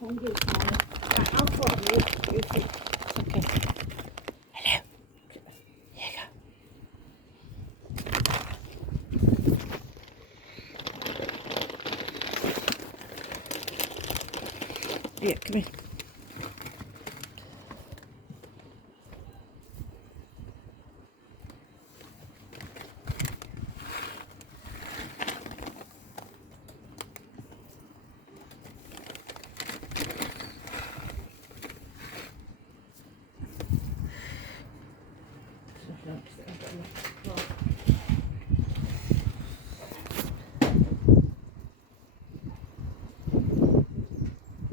hungry now. I'll put it. Okay. Hello. Here you go. Yeah, come here.